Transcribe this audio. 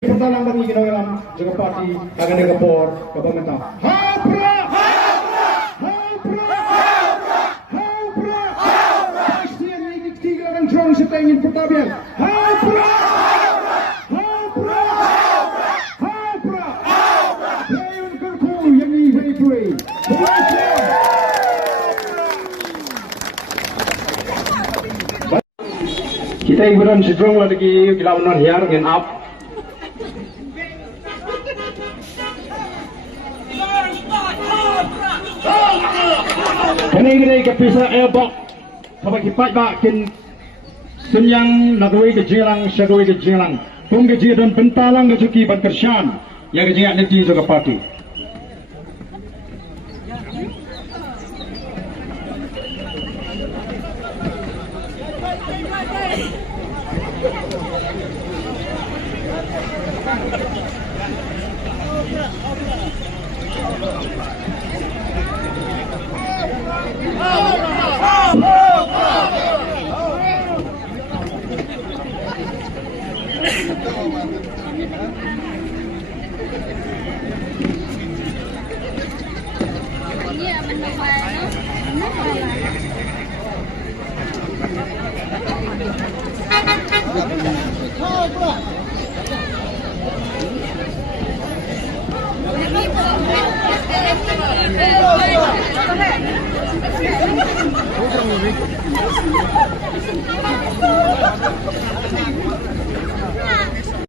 Pertalang bagi ginawa jaga parti akan negapor pemerintah. Hapra, pasti yang ingin tiga orang drone serta ingin pertabian. Hapra, Leon Kerku yang ingin beri. Kita iburan sedrong lagi dilawan hiar dengan up. Kini kapisa ebok kapag hipat ba kin senyang nagawai ke jelang syagawai ke jelang kung gaji dan pentalang gajuki bantersyan ya gaji nanti juga parti.